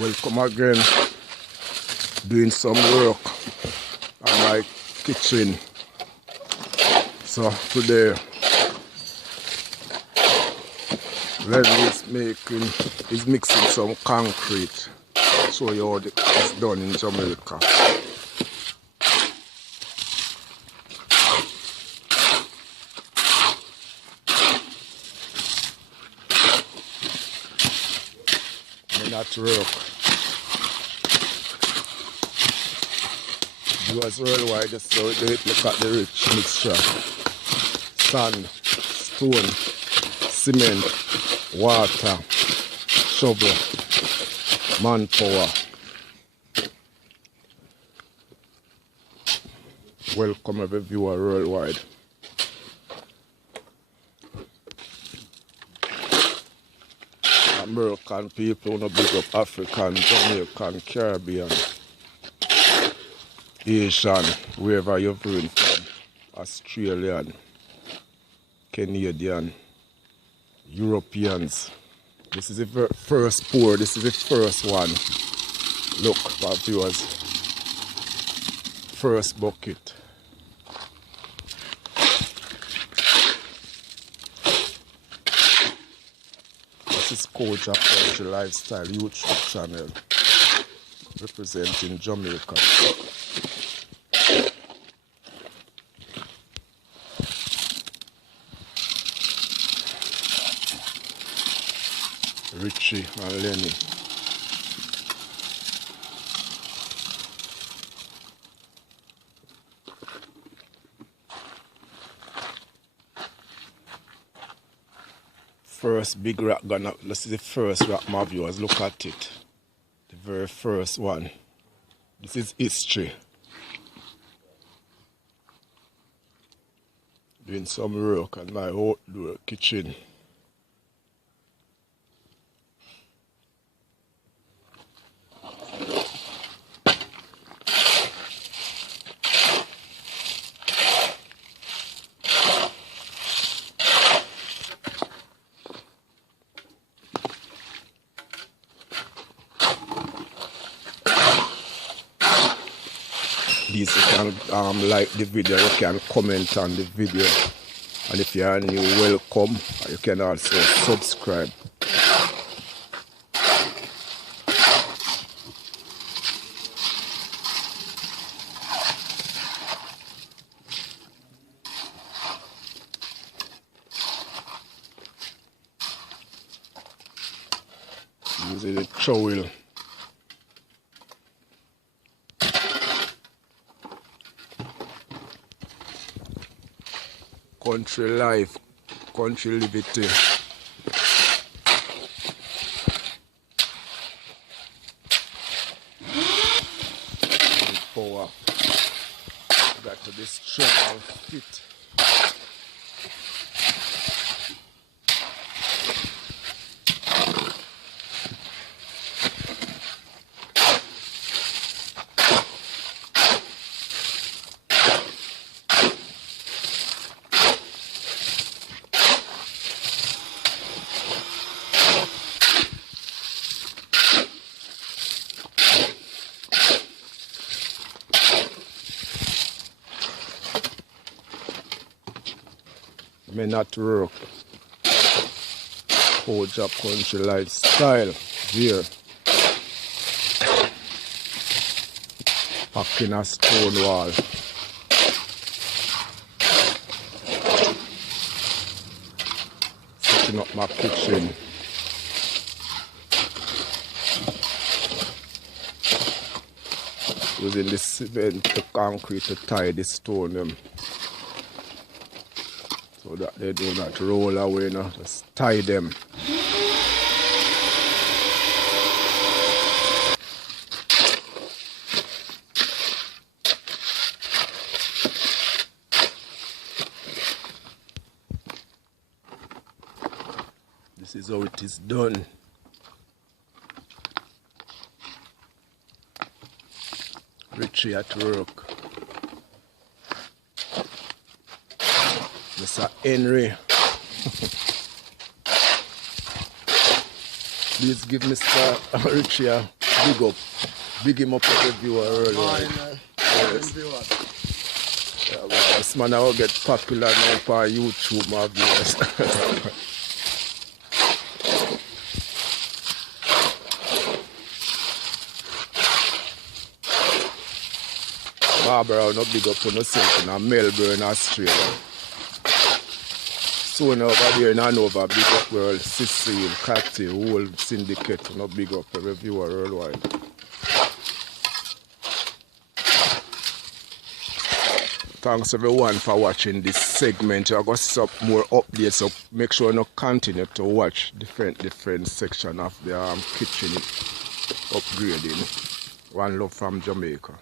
Welcome again, doing some work on my kitchen. So today Lenny is mixing some concrete. Show you how it's done in Jamaica. That work. Viewers worldwide, just so we do it. Look at the rich mixture: sand, stone, cement, water, shovel, manpower. Welcome every viewer worldwide. American people, no big up African, Jamaican, Caribbean, Asian, wherever you're viewing from, Australian, Canadian, Europeans. This is the first pour, this is the first one. Look, for viewers, first bucket. This is Coach Country Lifestyle YouTube channel representing Jamaica. Richie and Lenny. First big rock gonna, this is the first rock, my viewers, look at it. The very first one. This is history. Doing some work on my outdoor kitchen. Please, you can like the video, you can comment on the video, and if you are new, welcome. You can also subscribe. Using the trowel. Country life, country liberty. Power. Got to be strong and fit. May not work. Coach Country Lifestyle here. Packing a stone wall. Setting up my kitchen. Using the cement, the concrete to tie the stone so that they do not roll away now. Just tie them. This is how it is done. Richie at work. Mr. Henry. Please give Mr. Richie a Big him up with the viewer earlier. Yes. Yeah, well, this man will get popular now for YouTube, my viewers. Barbara, no big up on yourself in Melbourne, Australia. Soon over there in Hanover, big up world, Cecile, Cathy, whole syndicate, no big up every viewer worldwide. Thanks everyone for watching this segment. I got some more updates, so make sure you continue to watch different section of the kitchen upgrading. One love from Jamaica.